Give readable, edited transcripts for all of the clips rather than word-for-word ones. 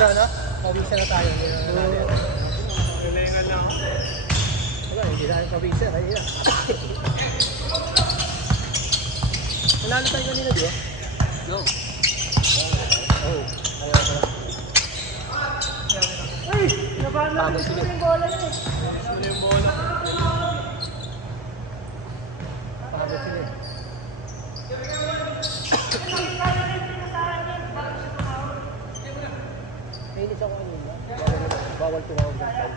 sobra na. Pawisa na tayo. Galingan na ako. Wala, hindi tayo pawisa. Kanina. Nanalo tayo kanina, di ba? No. Oo. Ayaw pala. Ay! Nabahan na gusto yung bola yun eh. Gusto yung bola. Pagod sila eh. Kainis ako kanina. Bawal tumawag ng foul.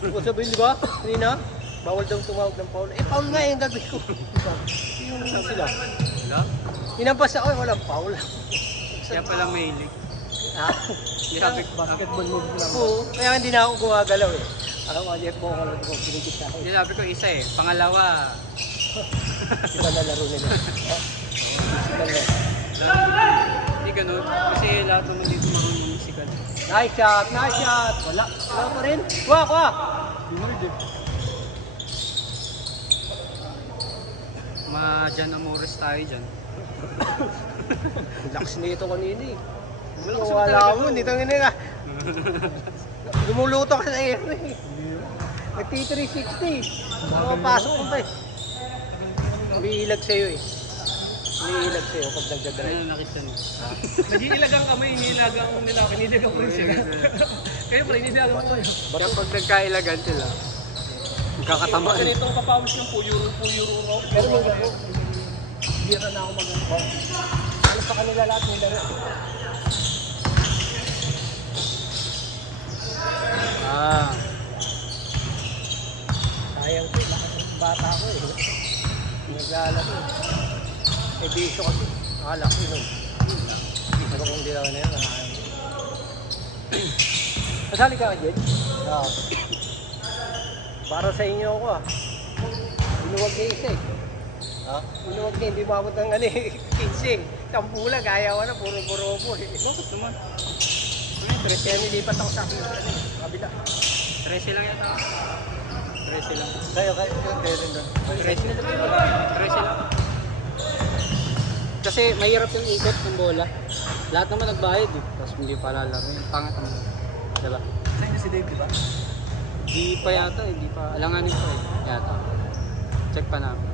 Kung sabihin, di ba? Kanina, bawal daw tumawag ng foul. Eh, foul nga eh, ang gagawin ko. Yung sila. Wala? Hinampas ako, walang foul. Kaya palang may hilig. Ha? Sabi ko, Basketball move lang. Oo, kaya hindi na ako gumagalaw eh. Ako, Jeff mo ako lang kung pinigit sa akin. sabi ko isa eh. Pangalawa. Iba na laro nila. Hindi ganun. Kasi lahat naman dito marunong musical. Nice shot! Nice shot! Wala. Wala pa rin. Kuha, kuha! Jan Amores tayo dyan. Lakas nito kanina eh. Wala mo, dito nga. Lumuluto ka sa air eh. Nagti-360. Nakapasok mo pa eh. Umiilag sa'yo eh. Umiilag sa'yo pag nagdadrive. Ano nakita mo? Nag-iilagang kami, iniilagang nila, kinilagang ko rin sila. Kaya pala, iniilagang ko yun. Kaya pag nagkailagan sila, magkakatamaan. Ganitong kapawis ng puyuro raw. Pero yung gano'n, hindi na ako mag-unblock. Alam sa kanila lahat nila rin. Sayang ko, lakas ng bata ko eh. Naglalaro eh. Eh, bisyo kasi. Akala ko yun. Pero kung di lang na yan, kasali ka ka, Jed? Oo. Para sa inyo ako ah. Binuwag niya isa eh. Ha? Binuwag niya, hindi mabot ng 15. Tampulang, ayaw na, puro-puro po eh. Bakit naman? Kaya nilipat ako sa akin. Kabila. 13 lang yata. 13 lang. Kayo rin doon. 13 lang. Kasi mahirap yung ikot ng bola. Lahat naman nagbayad eh. Tapos hindi pa lalaro. Yung pangat naman. Diba? Saan na si Dave, di ba? Di pa yata eh. Di pa. Alanganin pa eh. Yata. Check pa namin.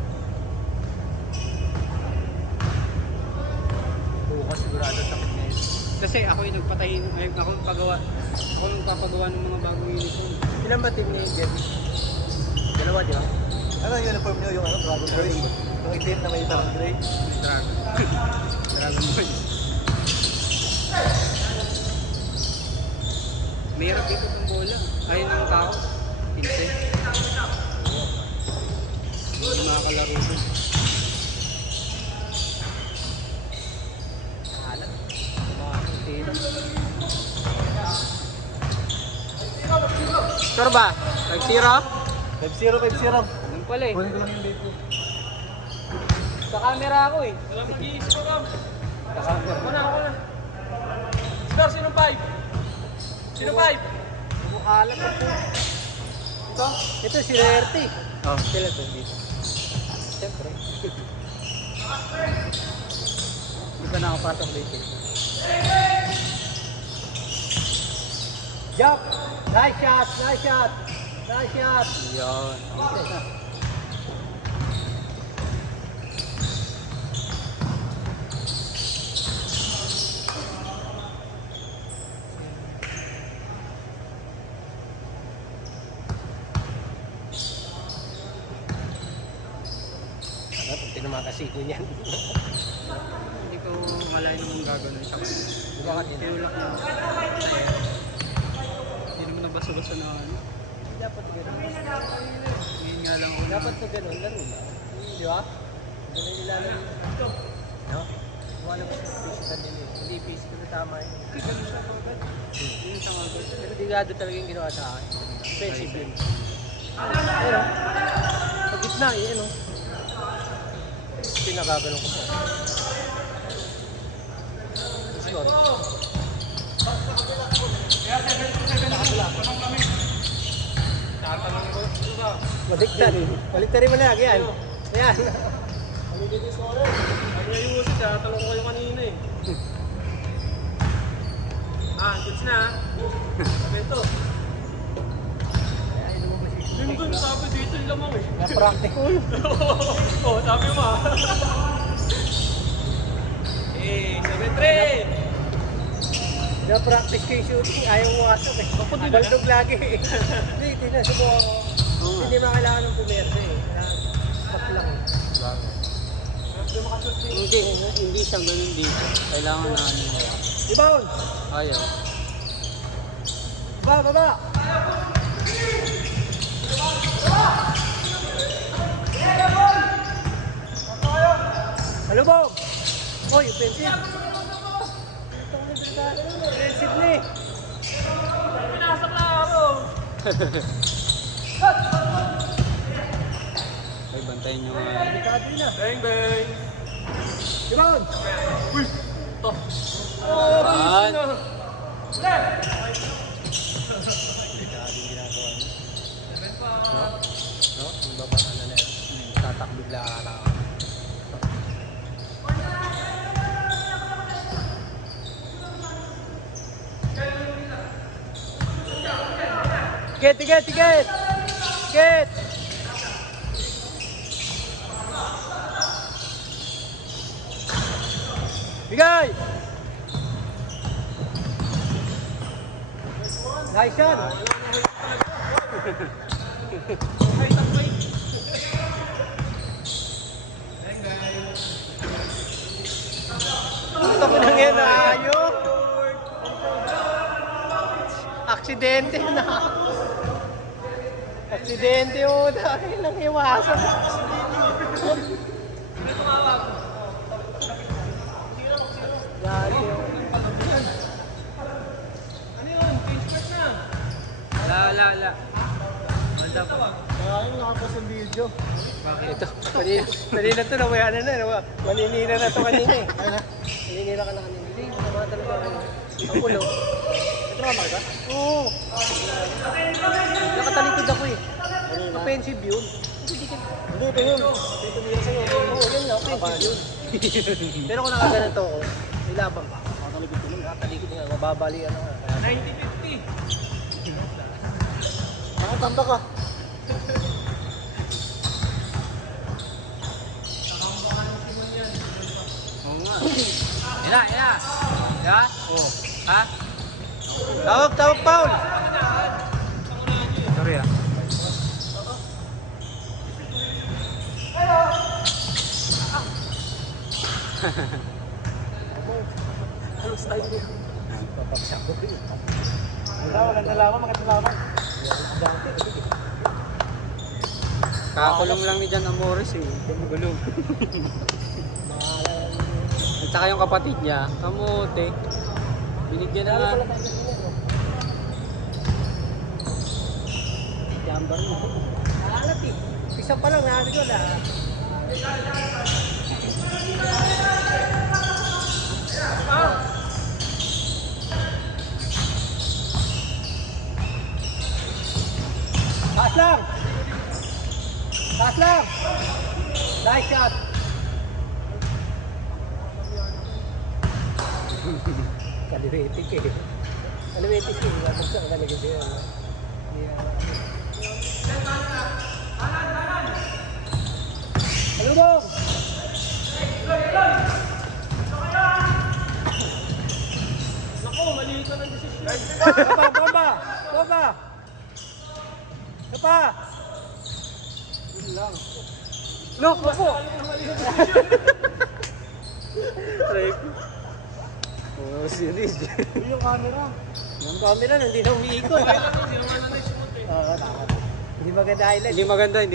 Bukas sigurado takit na yun. Kasi ako yung nagpatayin. Ako nagpapagawa ng mga bagong uniform. Ilan ba team ni Jed? Dalawa, di ba? Ano yung uniform niyo? Yung Dragon Boy? Yung itim na may isang gray? Dragon Boy. Mahirap dito ng bola. Ayun ang tao. Pinse. Hindi makakalaro doon. Alam. Mga itim. Sure ba? 5-0? 5-0. Ganun pala eh. Kunin ko lang yung dito. Sa camera ako eh. Wala mag-iisip ko kam. Naka-camera. Ako na. Scar, sino 5? Sino 5? Alam mo po. Ito si Rerty. Oh, sila to dito. Siyempre. Hindi pa nakapasok dito. Jack! Nice shot! Nice shot! Nice shot! Yan. Ano? Kung tinamakasiko niyan. Hindi ko malayo naman gagawin siya. Bakit yun? Tinulak na. Hindi naman nabasa-basa na ano. Dapat gano'n. Ngayon nga lang ako. Dapat na gano'n. Laro ba? Di ba? Gano'n nilalaro. No? Kung ano ba sa physical nila eh. Hindi physical na tama eh. Yun sa mga gusto. Pero digado talaga yung ginawa sa akin. Offensive yun. Pero, sa gitna eh, ano? Pinagaganon ko po. Score. Baliktan. Baliktarin mo na. Yan. Yan. Ay, ayusin, tatanong ko kayo kanina eh. Goods na. Ito. Linggon, sabi dito yung lamang eh. Na-practical. Oo, sabi mo ah. Eh, 7-3. Na-practice ko yung shooting, ayaw wasap eh. Baldog lagi eh. Hindi, tinasubukan ko. Hindi mo kailangan ng pumersa eh. Stop lang eh. Hindi siya ganun dito. Kailangan na ano. Rebound! Ayaw. Baba! Halubog! Hoy, offensive! Offensive na eh! Pinasak na ako. Ay, bantayin nyo nga. Delikado na. Bang, bang. Rebound! To. Yan. No? Yung baba na na yun. Tatakbig lang ako. Tiket! Bigay! Nice shot! Ito ko na ngayon na ayaw. Aksidente na. Aksidente o dahil nang iwasan. Dati o. Ano yun? Change part na. Wala. Wala pa. Maraming nakapos yung video. Bakit? Ito, kanina to nawaya na. Maninira na to kanina eh. Maninira ka na kanina. Hindi, sama talaga kanina. Ang ulo. Ito ka ba? Oo. Nakatalikod ako eh. Offensive yun. Hindi, ito yun. Ito nila sa'yo. Oo, yun nga, offensive yun. Pero kung nakaganan to ako, may laban pa. Nakatalikod ko nun. Nakatalikod nga, mababalian ako. 90-50. Nakatamba ka. Oo nga. Ina. Ya? Oo. Ha? Tawag, Paul! Sorry ah. Anong style niya? Papagsak ko rin. Wala nalaman, mga nalaman. Kakakulong lang ni Jan Amores eh. Gumagulong. At saka yung kapatid niya, kamote. Binigyan na nga. Jambar mo. Alat eh. Isa pa lang, nahanap ko na. Taas lang! Nice shot! Kaliwetik eh. Kaliwetik eh. Babagsak ka talaga siya. Halubog! Naku, mali ka ng desisyon. Bomba! Kapa! Look, po! Oh, serious. Yung camera. Yung camera hindi na umiikot. Hindi maganda highlight. Hindi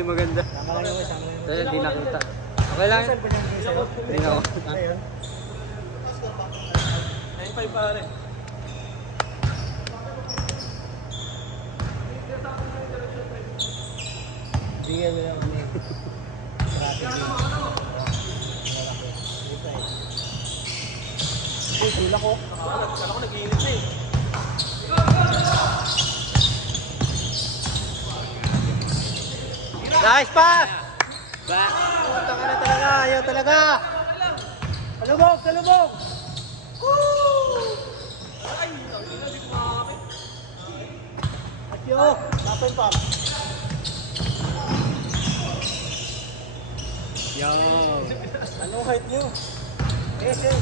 maganda. Tama lang naman sa amin. Kaya hindi nakita. Okay lang. Saan ba yung sa'yo? Hindi na ako. Ayun. 9-5 pare. Bigyan mo lang kami. Strategy. Uy, tula ko. Kala ko nag-iinit na eh. Nice pass! Ba? Punta ka na talaga, ayaw talaga. Salubog! Yo! Tapos pa. Yo! Anong height nyo? Okay.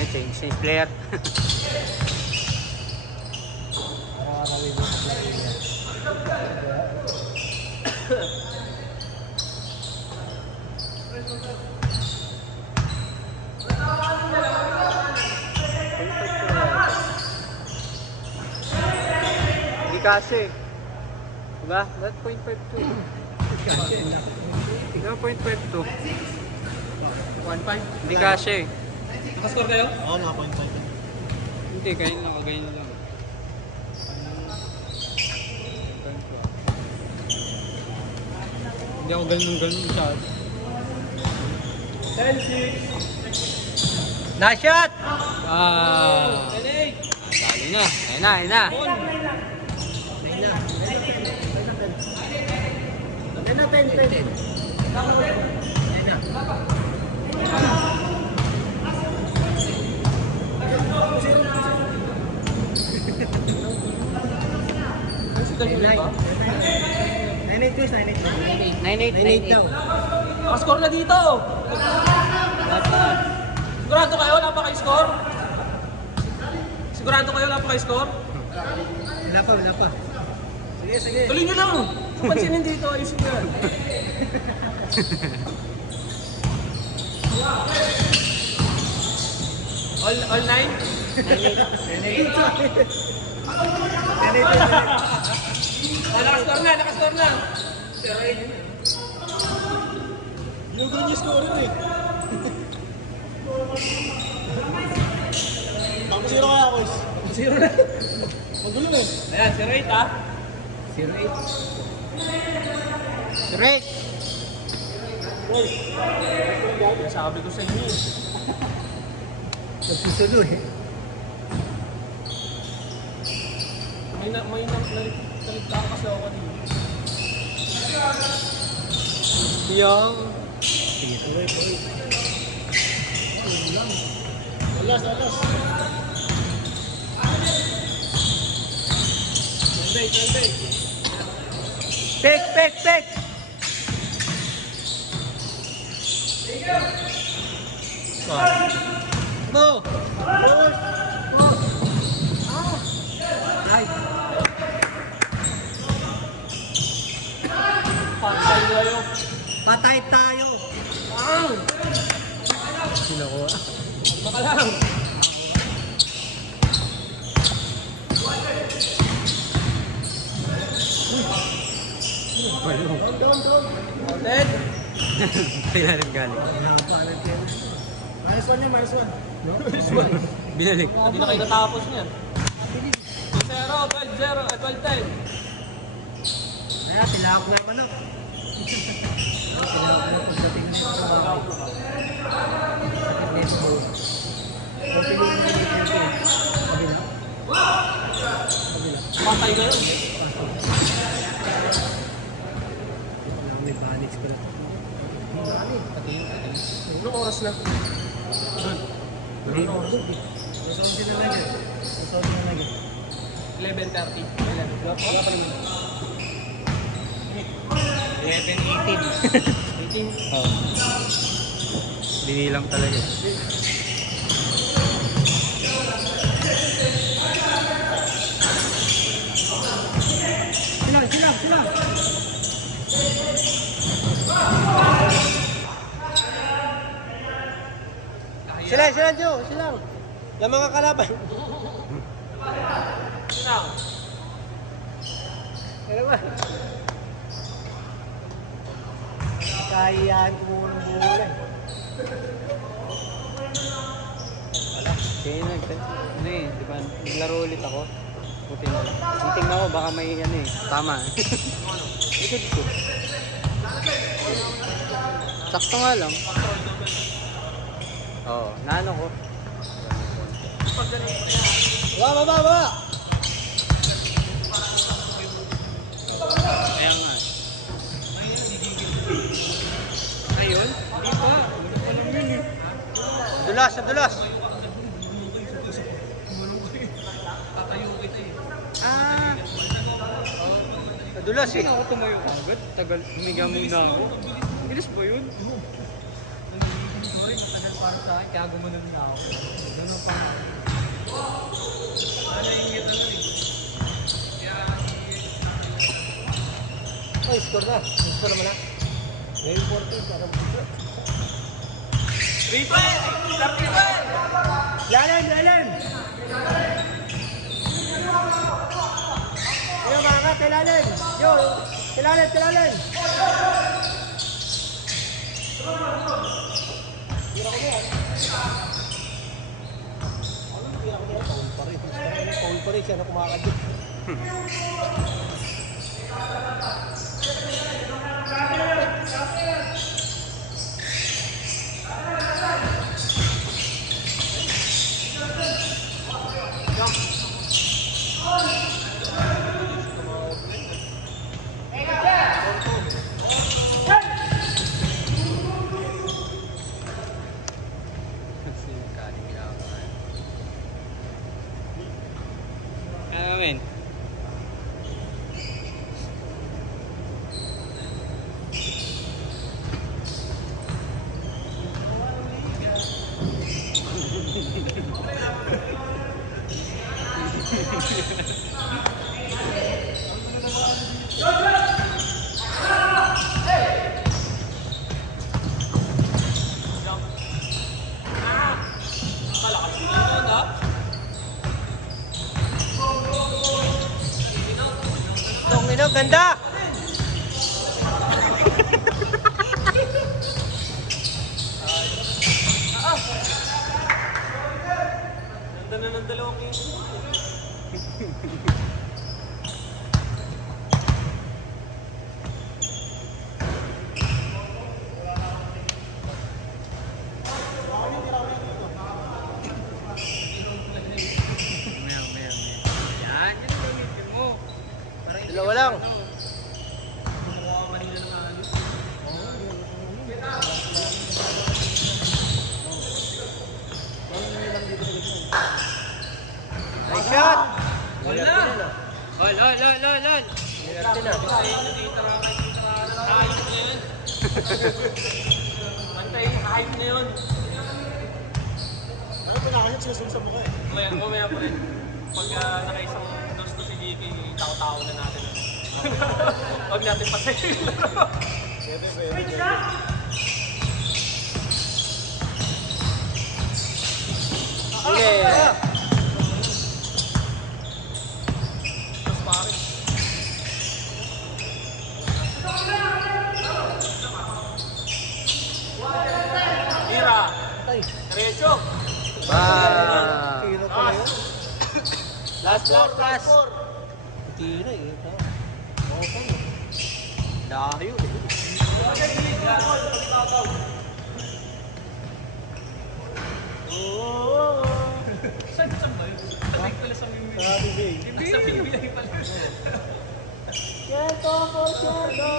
Ay, change player. Nakakawin mo sa play niya. Hindi kasi. Diba? That 0.52. Diba 0.52? 1.5. Hindi kasi. Nakascore kayo? Oo, mga 0.5. Hindi, ganyan lang. Ganyan lang. Hindi ako ganun sa... 10-6. Nice shot! Ah! 10-8. Dali na. Ayun na. Ba? 9-8 daw. Nakascore na dito. Sigurado kayo wala pa kayo score? Sigurado kayo wala pa kayo score? Wala pa. Sige. Tuloy nyo lang. Pansinin dito, ayusin nyo yan. All 9? Nakascore na. Yung ganyan score eh. Tapos 0 kaya, boys. 0 na. Magulo eh. Ayan, 0-8 ha. 0-8. Sabi ko sa inyo. Nagsusulo eh. May naligtaan kasi ako kanina. Yung... Alas. Pek! Go! Patay tayo! Baka lang. Ted! Kailan galing? Minus 1 yan, minus 1. Binalik. Hindi na kayo natapos niyan. 0, 12-0, 12-10. Ayan, tilahak na naman ako. Tilahak na pagdating sa bahay. Let's go. Pagpili mo na yung tempo. Kabila. Patay na yun. May panics ko na. Anong oras na? Masawin na lagi. 11:30. Wala pa naman. 11-18. Oo. Binilang talaga. Sila. Sila, Joe. Sila. Lang mga kalaban. Sino? Ano ba? Kayaan ko muna ng bola eh. Kaya ano eh, di ba? Naglaro ulit ako. Buti na lang. Titingnan ko, baka may ano eh. Tama. Ito. Sakto nga lang. Oo, naano ko. Baba! Ayan nga. Ayun? Hindi pa. Walang yun eh. Dulas. Tatayo kita. Madulas Hindi eh. na ako tumayo agad. Tagal, humiga muna ako. Bilis ba yun? Sorry, matagal para sa akin, kaya gumanon na ako. Ganun pa. Ano yung hit na nun eh? Oh, score na. Score naman na. Very important. Parang buto. Lalan, lalan! Yo, mga ka, tilalan! Yo, tilalan, tilalan! Tira ko na yan. Ano, tira ko na yan? Paul pa rin. Paul pa rin siya na kumakadip. Amen. Tongino, ganda! Ganda na ng dalawang hit. Maya. Yan, yun ang gamitin mo. Dalawa lang. Nice shot! Wala! Lol. Nilarte na. Antay, hype na yun. Ano pa nakakit sinusunod sa mukha eh? Mamaya pa rin. Pag nakaisang dos to si GK, tao-tao na natin. Huwag natin patayin. Huli! Dos pare. Tira! Ay! Diretso! Tira ko na yun. Last! Tira eh. Okay. Layo eh. Saan ba yun? Sabay pala sa mimi. Sa PBI pala. Siyento po, siyento!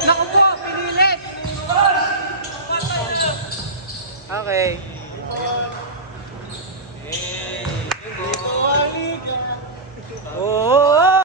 Naku po, pinilit! Okay.